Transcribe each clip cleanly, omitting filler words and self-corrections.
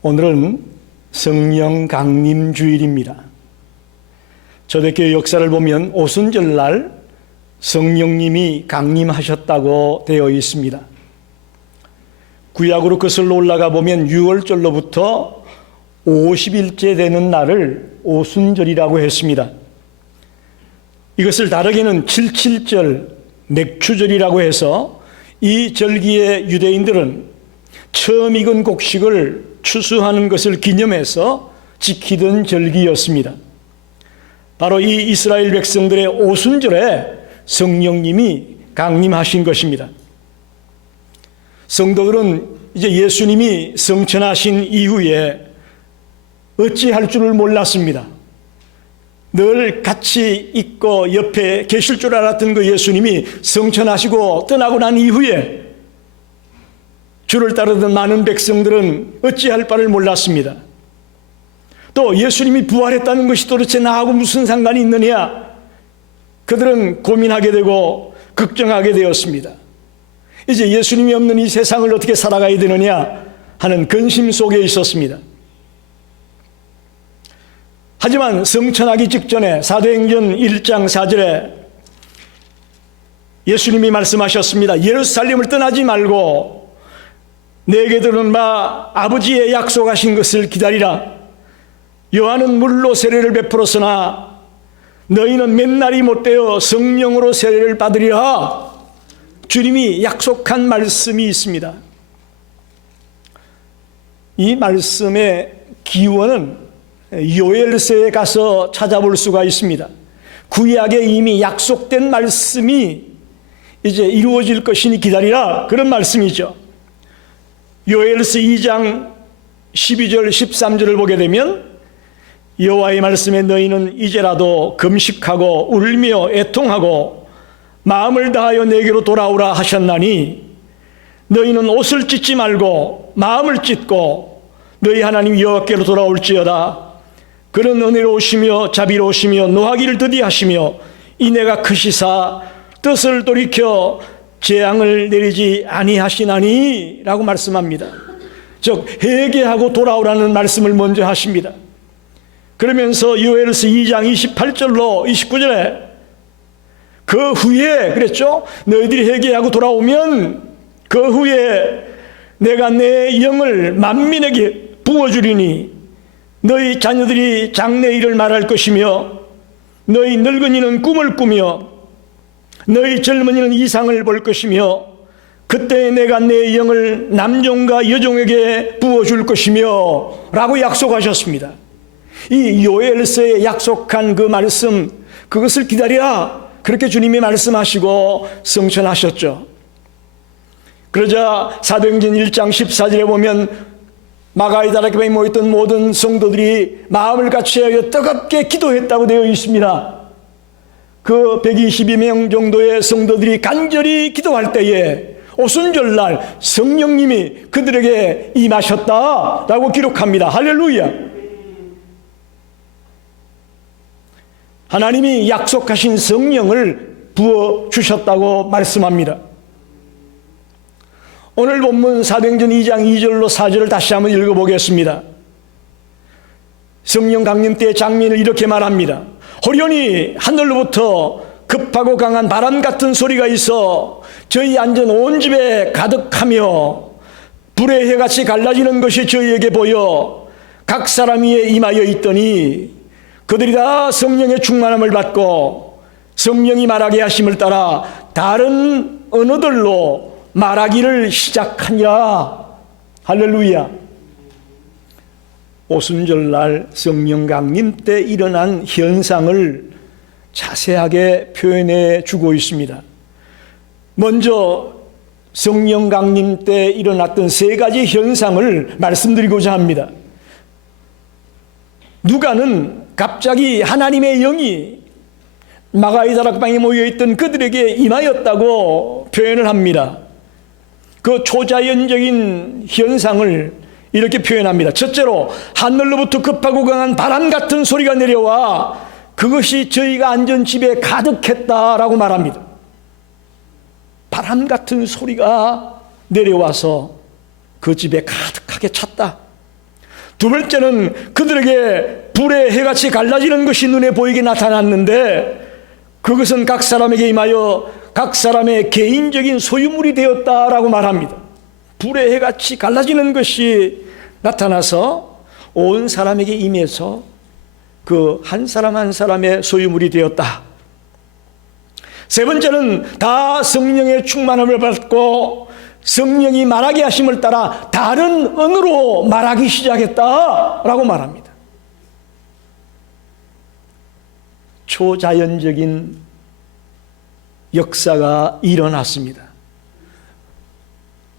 오늘은 성령 강림 주일입니다. 초대교회 역사를 보면 오순절날 성령님이 강림하셨다고 되어 있습니다. 구약으로 거슬러 올라가 보면 6월절로부터 50일째 되는 날을 오순절이라고 했습니다. 이것을 다르게는 77절, 맥추절이라고 해서 이 절기에 유대인들은 처음 익은 곡식을 추수하는 것을 기념해서 지키던 절기였습니다. 바로 이 이스라엘 백성들의 오순절에 성령님이 강림하신 것입니다. 성도들은 이제 예수님이 성천하신 이후에 어찌할 줄을 몰랐습니다. 늘 같이 있고 옆에 계실 줄 알았던 그 예수님이 성천하시고 떠나고 난 이후에 주를 따르던 많은 백성들은 어찌할 바를 몰랐습니다. 또 예수님이 부활했다는 것이 도대체 나하고 무슨 상관이 있느냐? 그들은 고민하게 되고 걱정하게 되었습니다. 이제 예수님이 없는 이 세상을 어떻게 살아가야 되느냐 하는 근심 속에 있었습니다. 하지만 성천하기 직전에 사도행전 1장 4절에 예수님이 말씀하셨습니다. 예루살렘을 떠나지 말고 내게 들은 바 아버지의 약속하신 것을 기다리라. 요한은 물로 세례를 베풀었으나 너희는 맨날이 못되어 성령으로 세례를 받으리라. 주님이 약속한 말씀이 있습니다. 이 말씀의 기원은 요엘서에 가서 찾아볼 수가 있습니다. 구약에 이미 약속된 말씀이 이제 이루어질 것이니 기다리라, 그런 말씀이죠. 요엘서 2장 12절 13절을 보게 되면 여호와의 말씀에 너희는 이제라도 금식하고 울며 애통하고 마음을 다하여 내게로 돌아오라 하셨나니 너희는 옷을 찢지 말고 마음을 찢고 너희 하나님 여호와께로 돌아올지어다. 그는 은혜로우시며 자비로우시며 노하기를 더디하시며 인애가 크시사 뜻을 돌이켜 재앙을 내리지 아니하시나니 라고 말씀합니다. 즉 회개하고 돌아오라는 말씀을 먼저 하십니다. 그러면서 요엘서 2장 28절로 29절에 그 후에 그랬죠. 너희들이 회개하고 돌아오면 그 후에 내가 내 영을 만민에게 부어주리니 너희 자녀들이 장래일을 말할 것이며 너희 늙은이는 꿈을 꾸며 너희 젊은이는 이상을 볼 것이며 그때 내가 내 영을 남종과 여종에게 부어줄 것이며 라고 약속하셨습니다. 이 요엘서에 약속한 그 말씀, 그것을 기다리라, 그렇게 주님이 말씀하시고 성천하셨죠. 그러자 사도행전 1장 14절에 보면 마가의 다락방에 모였던 모든 성도들이 마음을 같이하여 뜨겁게 기도했다고 되어 있습니다. 그 122명 정도의 성도들이 간절히 기도할 때에 오순절날 성령님이 그들에게 임하셨다라고 기록합니다. 할렐루야. 하나님이 약속하신 성령을 부어주셨다고 말씀합니다. 오늘 본문 사도행전 2장 2절로 4절을 다시 한번 읽어보겠습니다. 성령 강림 때의 장면을 이렇게 말합니다. 호련히 하늘로부터 급하고 강한 바람 같은 소리가 있어 저희 앉은 온 집에 가득하며 불의 해같이 갈라지는 것이 저희에게 보여 각 사람 위에 임하여 있더니 그들이 다 성령의 충만함을 받고 성령이 말하게 하심을 따라 다른 언어들로 말하기를 시작하니라. 할렐루야. 오순절날 성령 강림 때 일어난 현상을 자세하게 표현해 주고 있습니다. 먼저 성령 강림 때 일어났던 세 가지 현상을 말씀드리고자 합니다. 누가는 갑자기 하나님의 영이 마가의 다락방에 모여있던 그들에게 임하였다고 표현을 합니다. 그 초자연적인 현상을 이렇게 표현합니다. 첫째로 하늘로부터 급하고 강한 바람 같은 소리가 내려와 그것이 저희가 앉은 집에 가득했다라고 말합니다. 바람 같은 소리가 내려와서 그 집에 가득하게 찼다. 두 번째는 그들에게 불의 해같이 갈라지는 것이 눈에 보이게 나타났는데 그것은 각 사람에게 임하여 각 사람의 개인적인 소유물이 되었다라고 말합니다. 불의 해같이 갈라지는 것이 나타나서 온 사람에게 임해서 그 한 사람 한 사람의 소유물이 되었다. 세 번째는 다 성령의 충만함을 받고 성령이 말하게 하심을 따라 다른 언어로 말하기 시작했다라고 말합니다. 초자연적인 역사가 일어났습니다.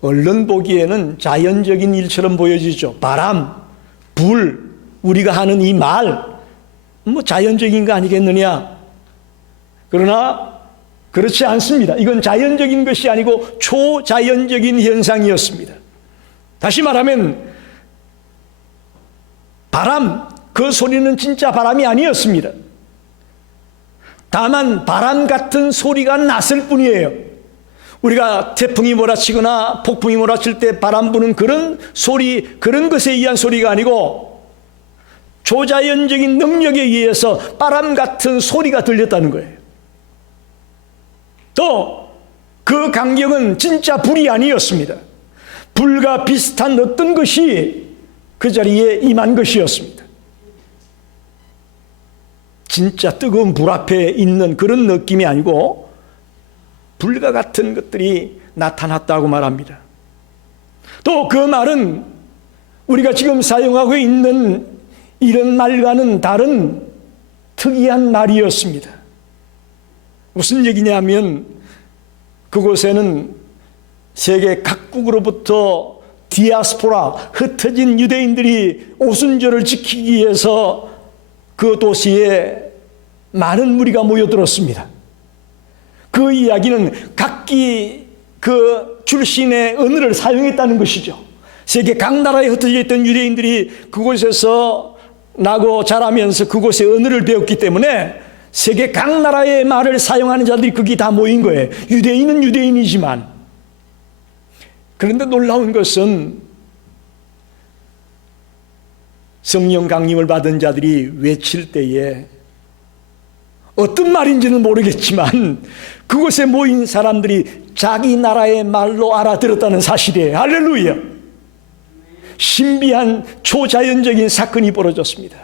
얼른 보기에는 자연적인 일처럼 보여지죠. 바람, 불, 우리가 하는 이 말, 자연적인 거 아니겠느냐? 그러나 그렇지 않습니다. 이건 자연적인 것이 아니고 초자연적인 현상이었습니다. 다시 말하면 바람, 그 소리는 진짜 바람이 아니었습니다. 다만 바람 같은 소리가 났을 뿐이에요. 우리가 태풍이 몰아치거나 폭풍이 몰아칠 때 바람 부는 그런 소리, 그런 것에 의한 소리가 아니고 초자연적인 능력에 의해서 바람 같은 소리가 들렸다는 거예요. 또 그 강경은 진짜 불이 아니었습니다. 불과 비슷한 어떤 것이 그 자리에 임한 것이었습니다. 진짜 뜨거운 불 앞에 있는 그런 느낌이 아니고 불과 같은 것들이 나타났다고 말합니다. 또 그 말은 우리가 지금 사용하고 있는 이런 말과는 다른 특이한 말이었습니다. 무슨 얘기냐면 그곳에는 세계 각국으로부터 디아스포라, 흩어진 유대인들이 오순절을 지키기 위해서 그 도시에 많은 무리가 모여들었습니다. 그 이야기는 각기 그 출신의 언어를 사용했다는 것이죠. 세계 각 나라에 흩어져 있던 유대인들이 그곳에서 나고 자라면서 그곳의 언어를 배웠기 때문에 세계 각 나라의 말을 사용하는 자들이 거기 다 모인 거예요. 유대인은 유대인이지만. 그런데 놀라운 것은 성령 강림을 받은 자들이 외칠 때에 어떤 말인지는 모르겠지만 그곳에 모인 사람들이 자기 나라의 말로 알아들었다는 사실이에요. 할렐루야. 신비한 초자연적인 사건이 벌어졌습니다.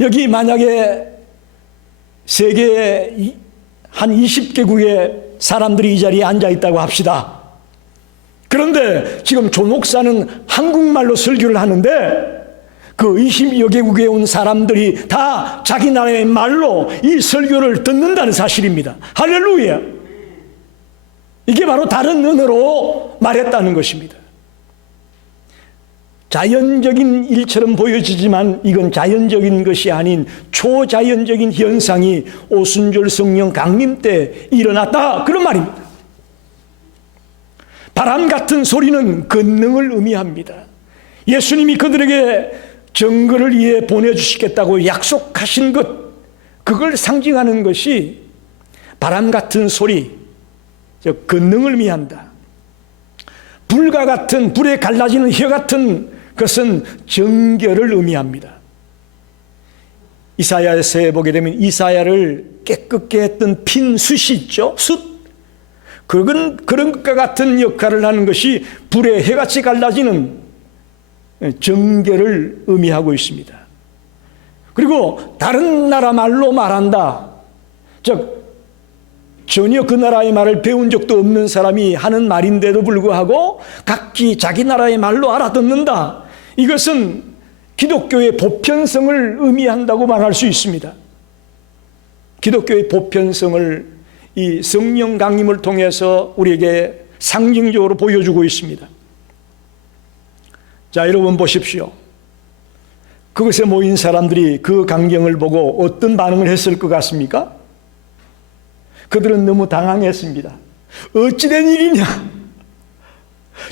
여기 만약에 세계 한 20개국의 사람들이 이 자리에 앉아 있다고 합시다. 그런데 지금 조 목사는 한국말로 설교를 하는데 그 20여 개국에 온 사람들이 다 자기 나라의 말로 이 설교를 듣는다는 사실입니다. 할렐루야. 이게 바로 다른 언어로 말했다는 것입니다. 자연적인 일처럼 보여지지만 이건 자연적인 것이 아닌 초자연적인 현상이 오순절 성령 강림 때 일어났다, 그런 말입니다. 바람 같은 소리는 권능을 의미합니다. 예수님이 그들에게 증거를 위해 보내주시겠다고 약속하신 것, 그걸 상징하는 것이 바람 같은 소리, 즉 권능을 의미한다. 불과 같은, 불에 갈라지는 혀 같은 것은 정결을 의미합니다. 이사야서에 보게 되면 이사야를 깨끗게 했던 핀 숯이 있죠. 숯. 그런 것과 같은 역할을 하는 것이 불에 해같이 갈라지는 정결을 의미하고 있습니다. 그리고 다른 나라 말로 말한다. 즉 전혀 그 나라의 말을 배운 적도 없는 사람이 하는 말인데도 불구하고 각기 자기 나라의 말로 알아듣는다. 이것은 기독교의 보편성을 의미한다고 말할 수 있습니다. 기독교의 보편성을 이 성령 강림을 통해서 우리에게 상징적으로 보여주고 있습니다. 자, 여러분 보십시오. 그것에 모인 사람들이 그 광경을 보고 어떤 반응을 했을 것 같습니까? 그들은 너무 당황했습니다. 어찌된 일이냐?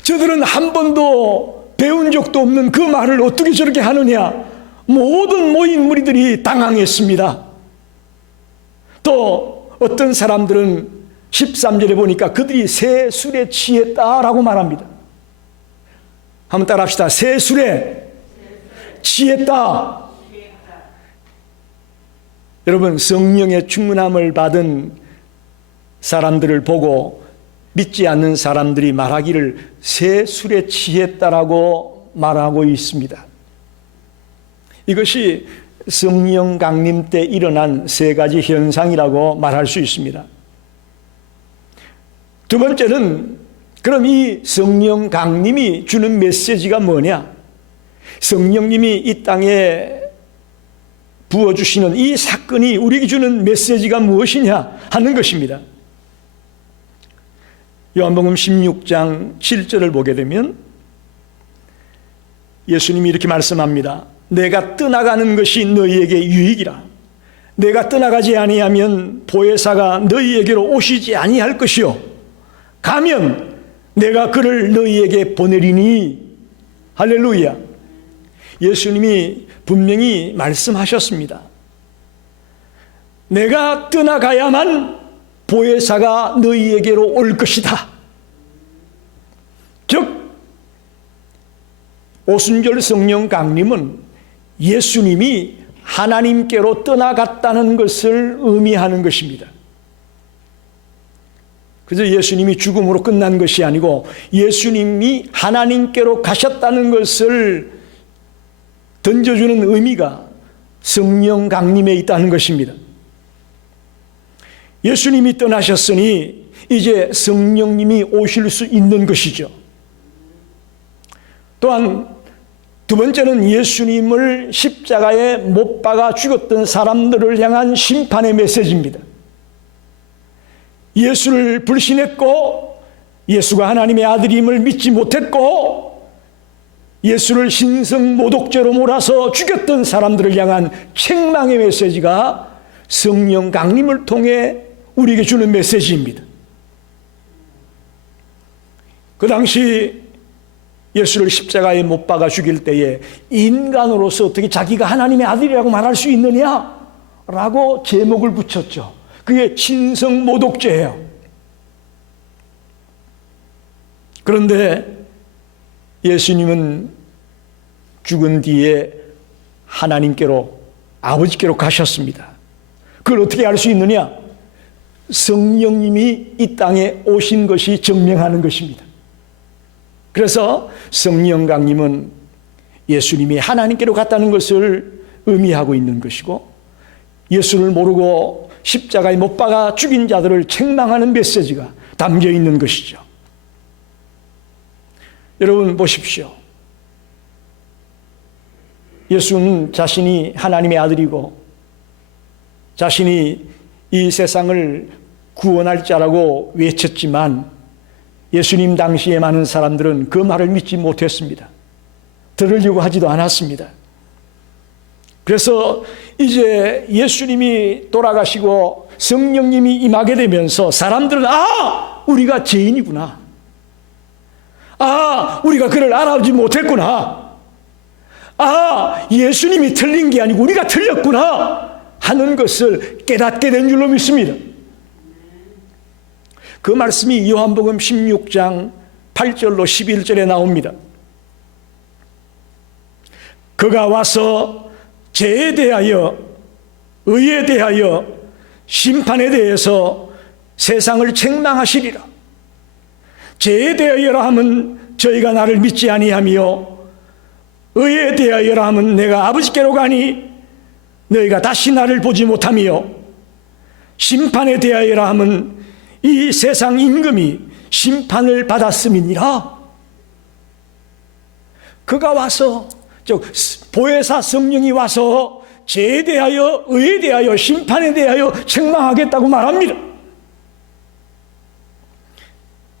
저들은 한 번도 배운 적도 없는 그 말을 어떻게 저렇게 하느냐? 모든 모인 무리들이 당황했습니다. 또 어떤 사람들은 13절에 보니까 그들이 새 술에 취했다라고 말합니다. 한번 따라합시다. 세술에 취했다. 여러분, 성령의 충만함을 받은 사람들을 보고 믿지 않는 사람들이 말하기를 세술에 취했다라고 말하고 있습니다. 이것이 성령 강림 때 일어난 세 가지 현상이라고 말할 수 있습니다. 두 번째는, 그럼 이 성령 강림이 주는 메시지가 뭐냐? 성령님이 이 땅에 부어주시는 이 사건이 우리에게 주는 메시지가 무엇이냐 하는 것입니다. 요한복음 16장 7절을 보게 되면 예수님이 이렇게 말씀합니다. 내가 떠나가는 것이 너희에게 유익이라. 내가 떠나가지 아니하면 보혜사가 너희에게로 오시지 아니할 것이요, 가면 내가 그를 너희에게 보내리니. 할렐루야. 예수님이 분명히 말씀하셨습니다. 내가 떠나가야만 보혜사가 너희에게로 올 것이다. 즉 오순절 성령 강림은 예수님이 하나님께로 떠나갔다는 것을 의미하는 것입니다. 그래서 예수님이 죽음으로 끝난 것이 아니고 예수님이 하나님께로 가셨다는 것을 던져주는 의미가 성령 강림에 있다는 것입니다. 예수님이 떠나셨으니 이제 성령님이 오실 수 있는 것이죠. 또한 두 번째는 예수님을 십자가에 못 박아 죽였던 사람들을 향한 심판의 메시지입니다. 예수를 불신했고 예수가 하나님의 아들임을 믿지 못했고 예수를 신성모독죄로 몰아서 죽였던 사람들을 향한 책망의 메시지가 성령 강림을 통해 우리에게 주는 메시지입니다. 그 당시 예수를 십자가에 못 박아 죽일 때에 인간으로서 어떻게 자기가 하나님의 아들이라고 말할 수 있느냐라고 제목을 붙였죠. 그게 신성모독죄예요. 그런데 예수님은 죽은 뒤에 하나님께로, 아버지께로 가셨습니다. 그걸 어떻게 알 수 있느냐? 성령님이 이 땅에 오신 것이 증명하는 것입니다. 그래서 성령 강림은 예수님이 하나님께로 갔다는 것을 의미하고 있는 것이고, 예수를 모르고 십자가에 못 박아 죽인 자들을 책망하는 메시지가 담겨 있는 것이죠. 여러분 보십시오. 예수는 자신이 하나님의 아들이고 자신이 이 세상을 구원할 자라고 외쳤지만 예수님 당시에 많은 사람들은 그 말을 믿지 못했습니다. 들으려고 하지도 않았습니다. 그래서 이제 예수님이 돌아가시고 성령님이 임하게 되면서 사람들은 우리가 죄인이구나. 우리가 그를 알아보지 못했구나. 예수님이 틀린 게 아니고 우리가 틀렸구나 하는 것을 깨닫게 된 줄로 믿습니다. 그 말씀이 요한복음 16장 8절로 11절에 나옵니다. 그가 와서 죄에 대하여, 의에 대하여, 심판에 대해서 세상을 책망하시리라. 죄에 대하여라 하면 저희가 나를 믿지 아니하며, 의에 대하여라 하면 내가 아버지께로 가니 너희가 다시 나를 보지 못하며, 심판에 대하여라 하면 이 세상 임금이 심판을 받았음이니라. 그가 와서, 보혜사 성령이 와서 죄에 대하여, 의에 대하여, 심판에 대하여 책망하겠다고 말합니다.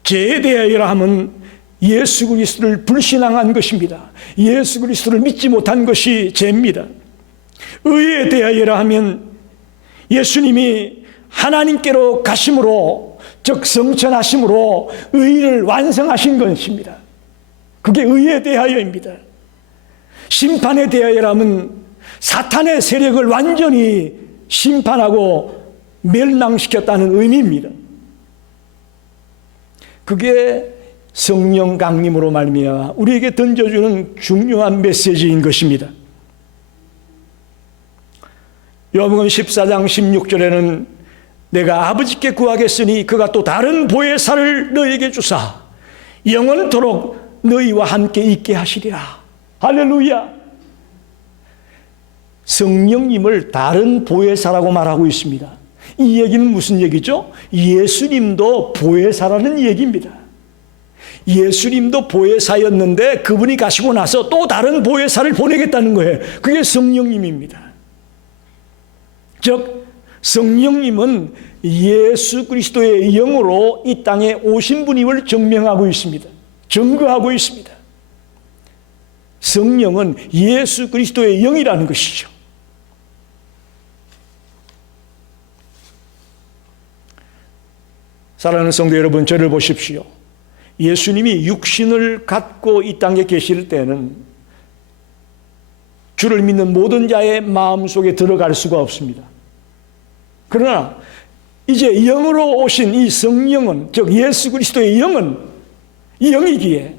죄에 대하여라 하면 예수 그리스도를 불신앙한 것입니다. 예수 그리스도를 믿지 못한 것이 죄입니다. 의에 대하여라 하면 예수님이 하나님께로 가심으로, 즉 성천하심으로 의를 완성하신 것입니다. 그게 의에 대하여입니다. 심판에 대하여라면 사탄의 세력을 완전히 심판하고 멸망시켰다는 의미입니다. 그게 성령 강림으로 말미암아 우리에게 던져주는 중요한 메시지인 것입니다. 요한복음 14장 16절에는 내가 아버지께 구하겠으니 그가 또 다른 보혜사를 너에게 주사 영원토록 너희와 함께 있게 하시리라. 할렐루야. 성령님을 다른 보혜사라고 말하고 있습니다. 이 얘기는 무슨 얘기죠? 예수님도 보혜사라는 얘기입니다. 예수님도 보혜사였는데 그분이 가시고 나서 또 다른 보혜사를 보내겠다는 거예요. 그게 성령님입니다. 즉 성령님은 예수 그리스도의 영으로 이 땅에 오신 분임을 증명하고 있습니다. 증거하고 있습니다. 성령은 예수 그리스도의 영이라는 것이죠. 사랑하는 성도 여러분, 저를 보십시오. 예수님이 육신을 갖고 이 땅에 계실 때는 주를 믿는 모든 자의 마음속에 들어갈 수가 없습니다. 그러나 이제 영으로 오신 이 성령은, 즉 예수 그리스도의 영은 영이기에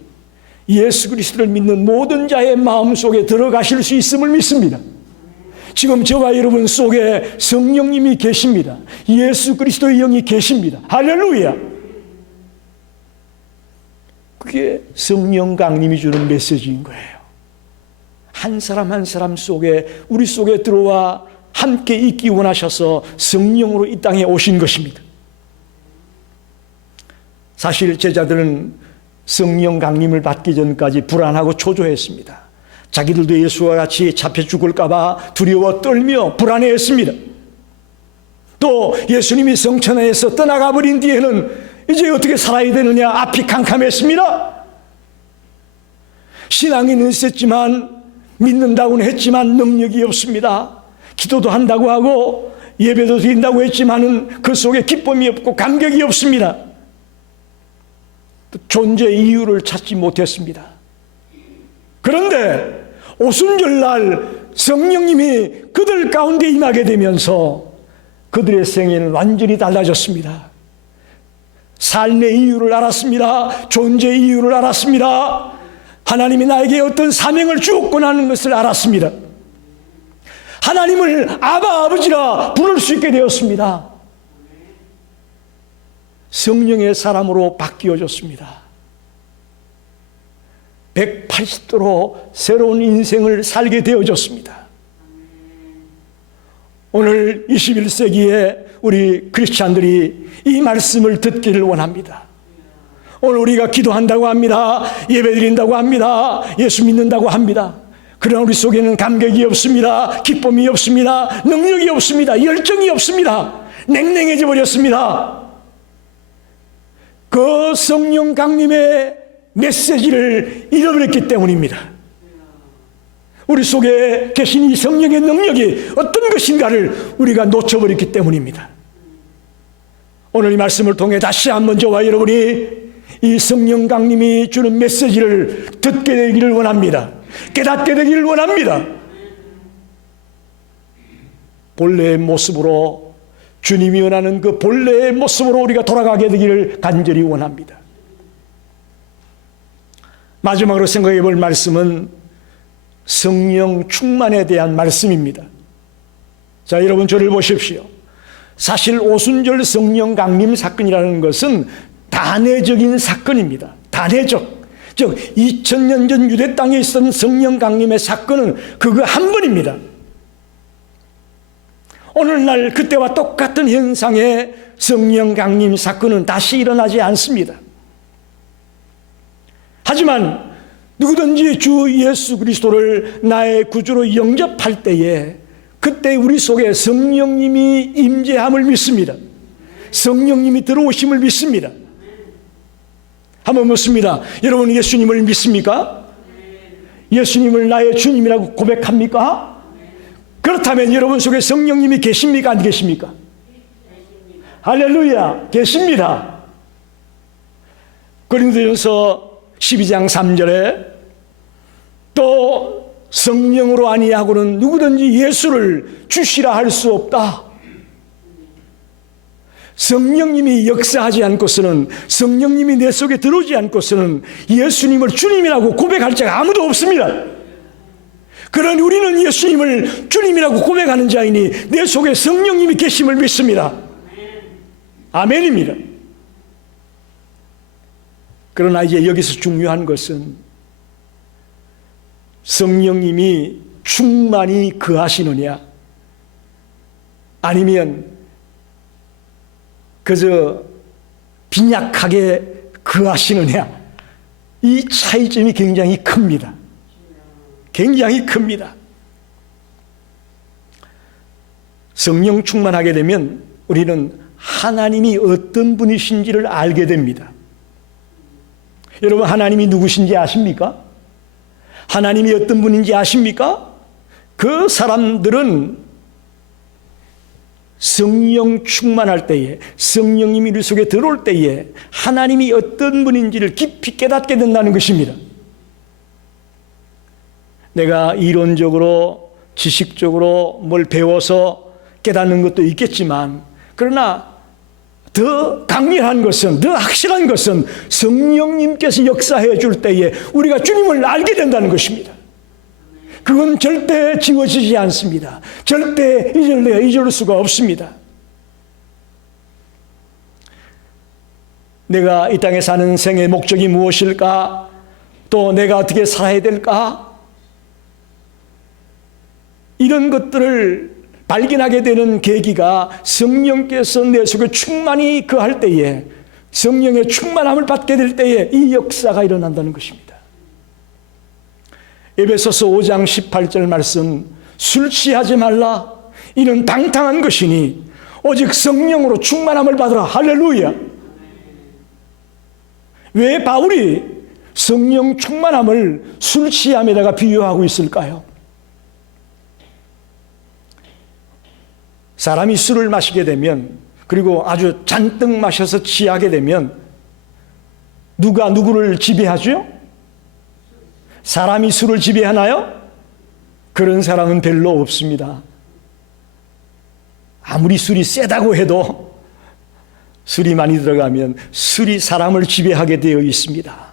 예수 그리스도를 믿는 모든 자의 마음속에 들어가실 수 있음을 믿습니다. 지금 저와 여러분 속에 성령님이 계십니다. 예수 그리스도의 영이 계십니다. 할렐루야. 그게 성령 강림이 주는 메시지인 거예요. 한 사람 한 사람 속에, 우리 속에 들어와 함께 있기 원하셔서 성령으로 이 땅에 오신 것입니다. 사실 제자들은 성령 강림을 받기 전까지 불안하고 초조했습니다. 자기들도 예수와 같이 잡혀 죽을까 봐 두려워 떨며 불안해했습니다. 또 예수님이 성천하에서 떠나가 버린 뒤에는 이제 어떻게 살아야 되느냐 앞이 캄캄했습니다. 신앙은 있었지만, 믿는다고는 했지만 능력이 없습니다. 기도도 한다고 하고 예배도 드린다고 했지만은 그 속에 기쁨이 없고 감격이 없습니다. 존재 이유를 찾지 못했습니다. 그런데 오순절날 성령님이 그들 가운데 임하게 되면서 그들의 생애는 완전히 달라졌습니다. 삶의 이유를 알았습니다. 존재 이유를 알았습니다. 하나님이 나에게 어떤 사명을 주었구나 하는 것을 알았습니다. 하나님을 아바 아버지라 부를 수 있게 되었습니다. 성령의 사람으로 바뀌어졌습니다. 180도로 새로운 인생을 살게 되어졌습니다. 오늘 21세기에 우리 크리스찬들이 이 말씀을 듣기를 원합니다. 오늘 우리가 기도한다고 합니다. 예배드린다고 합니다. 예수 믿는다고 합니다. 그러나 우리 속에는 감격이 없습니다. 기쁨이 없습니다. 능력이 없습니다. 열정이 없습니다. 냉랭해져 버렸습니다. 그 성령 강림의 메시지를 잃어버렸기 때문입니다. 우리 속에 계신 이 성령의 능력이 어떤 것인가를 우리가 놓쳐버렸기 때문입니다. 오늘 이 말씀을 통해 다시 한번 저와 여러분이 이 성령 강림이 주는 메시지를 듣게 되기를 원합니다. 깨닫게 되기를 원합니다. 본래의 모습으로, 주님이 원하는 그 본래의 모습으로 우리가 돌아가게 되기를 간절히 원합니다. 마지막으로 생각해 볼 말씀은 성령 충만에 대한 말씀입니다. 자, 여러분 저를 보십시오. 사실 오순절 성령 강림 사건이라는 것은 단회적인 사건입니다. 단회적. 즉 2000년 전 유대 땅에 있었던 성령 강림의 사건은 그거 한 번입니다. 오늘날 그때와 똑같은 현상의 성령 강림 사건은 다시 일어나지 않습니다. 하지만 누구든지 주 예수 그리스도를 나의 구주로 영접할 때에 그때 우리 속에 성령님이 임재함을 믿습니다. 성령님이 들어오심을 믿습니다. 한번 묻습니다. 여러분 예수님을 믿습니까? 예수님을 나의 주님이라고 고백합니까? 그렇다면 여러분 속에 성령님이 계십니까? 안 계십니까? 할렐루야, 계십니다. 고린도전서 12장 3절에 또 성령으로 아니하고는 누구든지 예수를 주시라 할 수 없다. 성령님이 역사하지 않고서는, 성령님이 내 속에 들어오지 않고서는 예수님을 주님이라고 고백할 자가 아무도 없습니다. 그러니 우리는 예수님을 주님이라고 고백하는 자이니 내 속에 성령님이 계심을 믿습니다. 아멘입니다. 그러나 이제 여기서 중요한 것은 성령님이 충만히 거하시느냐, 아니면 그저 빈약하게 거하시느냐, 이 차이점이 굉장히 큽니다. 굉장히 큽니다. 성령 충만하게 되면 우리는 하나님이 어떤 분이신지를 알게 됩니다. 여러분, 하나님이 누구신지 아십니까? 하나님이 어떤 분인지 아십니까? 그 사람들은 성령 충만할 때에, 성령님이 우리 속에 들어올 때에 하나님이 어떤 분인지를 깊이 깨닫게 된다는 것입니다. 내가 이론적으로, 지식적으로 뭘 배워서 깨닫는 것도 있겠지만, 그러나 더 강렬한 것은, 더 확실한 것은 성령님께서 역사해 줄 때에 우리가 주님을 알게 된다는 것입니다. 그건 절대 지워지지 않습니다. 절대 잊을 수가 없습니다. 내가 이 땅에 사는 생의 목적이 무엇일까? 또 내가 어떻게 살아야 될까? 이런 것들을 발견하게 되는 계기가 성령께서 내 속에 충만히 거할 때에, 성령의 충만함을 받게 될 때에 이 역사가 일어난다는 것입니다. 에베소서 5장 18절 말씀, 술 취하지 말라, 이는 방탕한 것이니 오직 성령으로 충만함을 받으라. 할렐루야. 왜 바울이 성령 충만함을 술 취함에다가 비유하고 있을까요? 사람이 술을 마시게 되면, 그리고 아주 잔뜩 마셔서 취하게 되면 누가 누구를 지배하죠? 사람이 술을 지배하나요? 그런 사람은 별로 없습니다. 아무리 술이 세다고 해도 술이 많이 들어가면 술이 사람을 지배하게 되어 있습니다.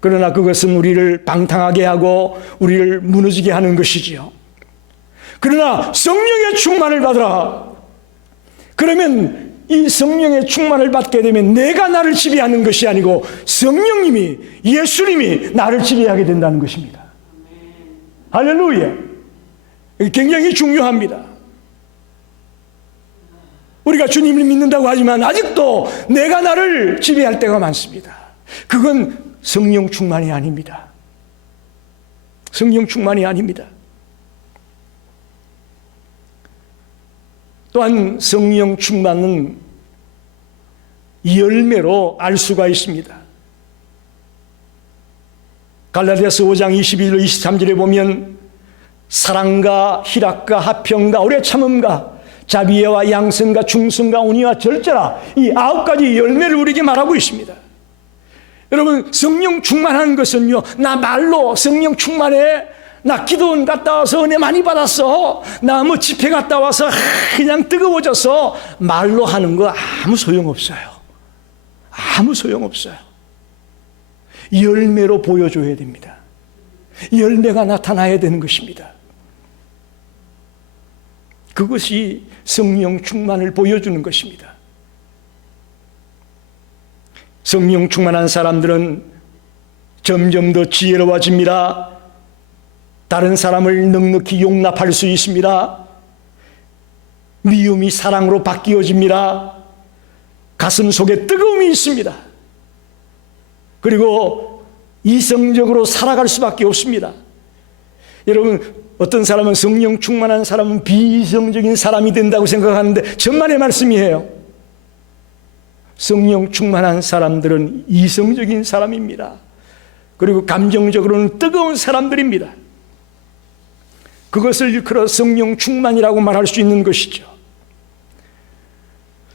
그러나 그것은 우리를 방탕하게 하고 우리를 무너지게 하는 것이지요. 그러나 성령의 충만을 받으라. 그러면 이 성령의 충만을 받게 되면 내가 나를 지배하는 것이 아니고 성령님이, 예수님이 나를 지배하게 된다는 것입니다. 할렐루야. 굉장히 중요합니다. 우리가 주님을 믿는다고 하지만 아직도 내가 나를 지배할 때가 많습니다. 그건 성령 충만이 아닙니다. 성령 충만이 아닙니다. 또한 성령 충만은 열매로 알 수가 있습니다. 갈라디아서 5장 21절 23절에 보면 사랑과 희락과 화평과 오래 참음과 자비와 양선과 충성과 온유와 절제라, 이 9가지 열매를 우리에게 말하고 있습니다. 여러분, 성령 충만한 것은요, 나 말로 성령 충만해, 나 기도원 갔다 와서 은혜 많이 받았어, 나 뭐 집회 갔다 와서 그냥 뜨거워져서 말로 하는 거 아무 소용없어요. 아무 소용없어요. 열매로 보여줘야 됩니다. 열매가 나타나야 되는 것입니다. 그것이 성령 충만을 보여주는 것입니다. 성령 충만한 사람들은 점점 더 지혜로워집니다. 다른 사람을 넉넉히 용납할 수 있습니다. 미움이 사랑으로 바뀌어집니다. 가슴 속에 뜨거움이 있습니다. 그리고 이성적으로 살아갈 수밖에 없습니다. 여러분, 어떤 사람은 성령 충만한 사람은 비이성적인 사람이 된다고 생각하는데 전만의 말씀이에요. 성령 충만한 사람들은 이성적인 사람입니다. 그리고 감정적으로는 뜨거운 사람들입니다. 그것을 일컬어 성령 충만이라고 말할 수 있는 것이죠.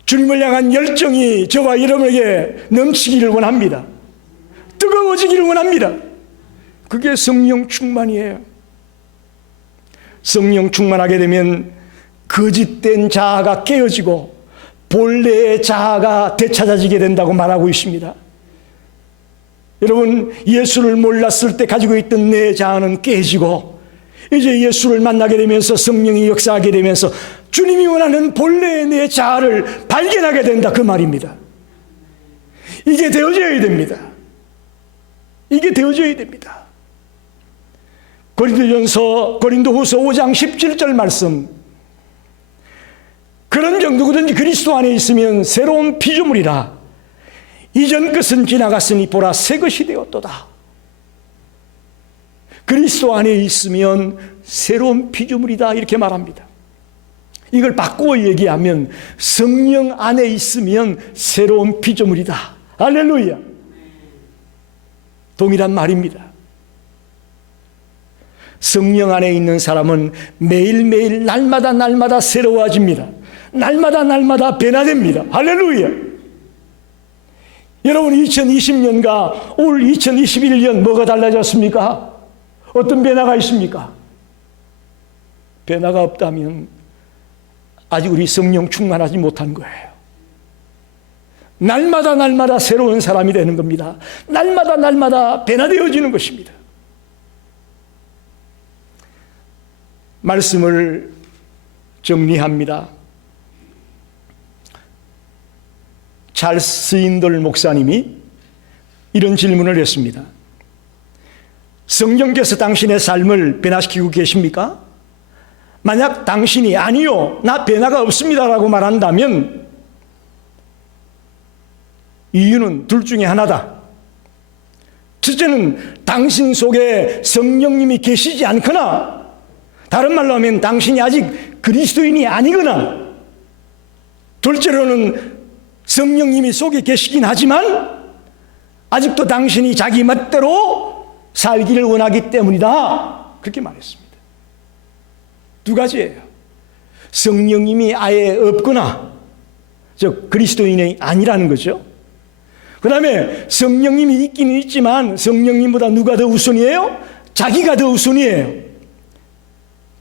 주님을 향한 열정이 저와 여러분에게 넘치기를 원합니다. 뜨거워지기를 원합니다. 그게 성령 충만이에요. 성령 충만하게 되면 거짓된 자아가 깨어지고 본래의 자아가 되찾아지게 된다고 말하고 있습니다. 여러분, 예수를 몰랐을 때 가지고 있던 내 자아는 깨지고 이제 예수를 만나게 되면서 성령이 역사하게 되면서 주님이 원하는 본래의 내 자아를 발견하게 된다, 그 말입니다. 이게 되어져야 됩니다. 이게 되어져야 됩니다. 고린도후서 5장 17절 말씀, 그런즉 누구든지 그리스도 안에 있으면 새로운 피조물이라. 이전 것은 지나갔으니 보라 새 것이 되었도다. 그리스도 안에 있으면 새로운 피조물이다, 이렇게 말합니다. 이걸 바꾸어 얘기하면 성령 안에 있으면 새로운 피조물이다. 할렐루야. 동일한 말입니다. 성령 안에 있는 사람은 매일매일 날마다 새로워집니다. 날마다 변화됩니다. 할렐루야. 여러분, 2020년과 올 2021년 뭐가 달라졌습니까? 어떤 변화가 있습니까? 변화가 없다면 아직 우리 성령 충만하지 못한 거예요. 날마다 새로운 사람이 되는 겁니다. 날마다 변화되어지는 것입니다. 말씀을 정리합니다. 찰스 스윈돌 목사님이 이런 질문을 했습니다. 성령께서 당신의 삶을 변화시키고 계십니까? 만약 당신이 아니요, 나 변화가 없습니다라고 말한다면 이유는 둘 중에 하나다. 첫째는 당신 속에 성령님이 계시지 않거나, 다른 말로 하면 당신이 아직 그리스도인이 아니거나, 둘째로는 성령님이 속에 계시긴 하지만 아직도 당신이 자기 멋대로 살기를 원하기 때문이다, 그렇게 말했습니다. 두 가지예요. 성령님이 아예 없거나, 즉 그리스도인이 아니라는 거죠. 그 다음에 성령님이 있기는 있지만 성령님보다 누가 더 우선이에요? 자기가 더 우선이에요.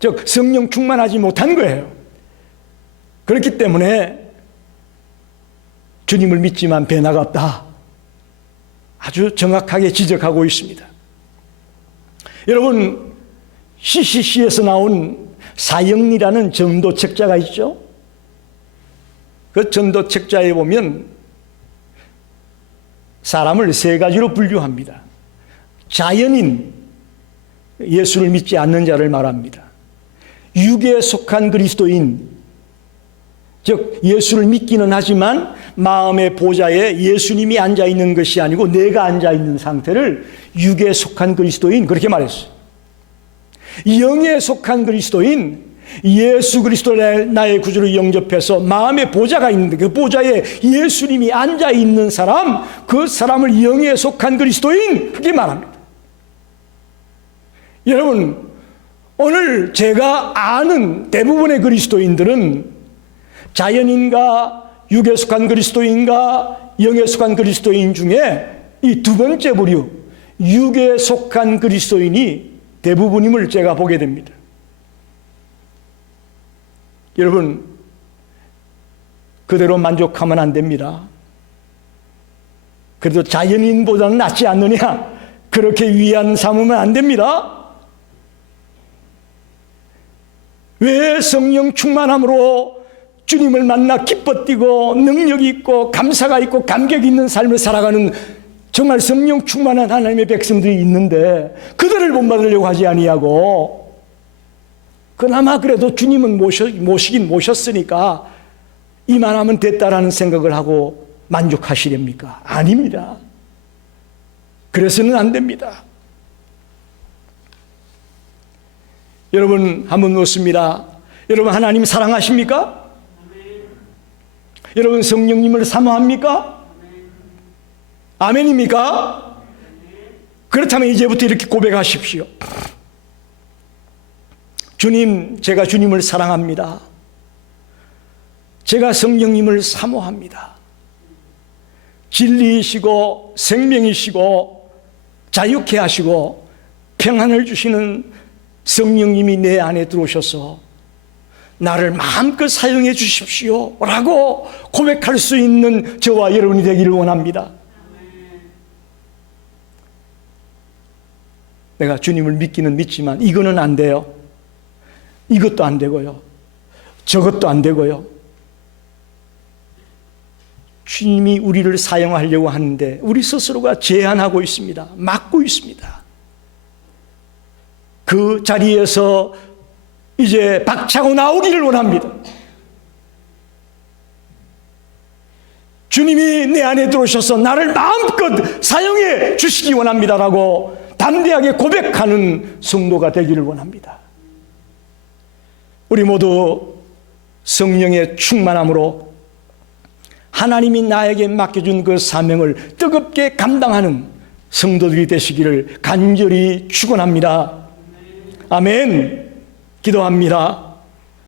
즉 성령 충만하지 못한 거예요. 그렇기 때문에 주님을 믿지만 변화가 없다, 아주 정확하게 지적하고 있습니다. 여러분, CCC에서 나온 사형리라는 전도책자가 있죠. 그 전도책자에 보면 사람을 세 가지로 분류합니다. 자연인, 예수를 믿지 않는 자를 말합니다. 육에 속한 그리스도인, 즉 예수를 믿기는 하지만 마음의 보좌에 예수님이 앉아있는 것이 아니고 내가 앉아있는 상태를 육에 속한 그리스도인, 그렇게 말했어요. 영에 속한 그리스도인, 예수 그리스도를 나의 구주로 영접해서 마음의 보좌가 있는데 그 보좌에 예수님이 앉아있는 사람, 그 사람을 영에 속한 그리스도인, 그렇게 말합니다. 여러분, 오늘 제가 아는 대부분의 그리스도인들은 자연인과 육에 속한 그리스도인과 영에 속한 그리스도인 중에 이 두 번째 부류, 육에 속한 그리스도인이 대부분임을 제가 보게 됩니다. 여러분, 그대로 만족하면 안 됩니다. 그래도 자연인보다는 낫지 않느냐, 그렇게 위안 삼으면 안 됩니다. 왜 성령 충만함으로 주님을 만나 기뻐 뛰고 능력이 있고 감사가 있고 감격이 있는 삶을 살아가는 정말 성령 충만한 하나님의 백성들이 있는데 그들을 본받으려고 하지 아니하고, 그나마 그래도 주님은 모시긴 모셨으니까 이만하면 됐다라는 생각을 하고 만족하시렵니까? 아닙니다. 그래서는 안 됩니다. 여러분, 한번 묻습니다. 여러분, 하나님 사랑하십니까? 여러분, 성령님을 사모합니까? 아멘입니까? 그렇다면 이제부터 이렇게 고백하십시오. 주님, 제가 주님을 사랑합니다. 제가 성령님을 사모합니다. 진리이시고 생명이시고 자유케 하시고 평안을 주시는 성령님이 내 안에 들어오셔서 나를 마음껏 사용해 주십시오 라고 고백할 수 있는 저와 여러분이 되기를 원합니다. 내가 주님을 믿기는 믿지만 이거는 안 돼요. 이것도 안 되고요. 저것도 안 되고요. 주님이 우리를 사용하려고 하는데 우리 스스로가 제한하고 있습니다. 막고 있습니다. 그 자리에서 이제 박차고 나오기를 원합니다. 주님이 내 안에 들어오셔서 나를 마음껏 사용해 주시기 원합니다라고 담대하게 고백하는 성도가 되기를 원합니다. 우리 모두 성령의 충만함으로 하나님이 나에게 맡겨준 그 사명을 뜨겁게 감당하는 성도들이 되시기를 간절히 축원합니다. 아멘. 기도합니다.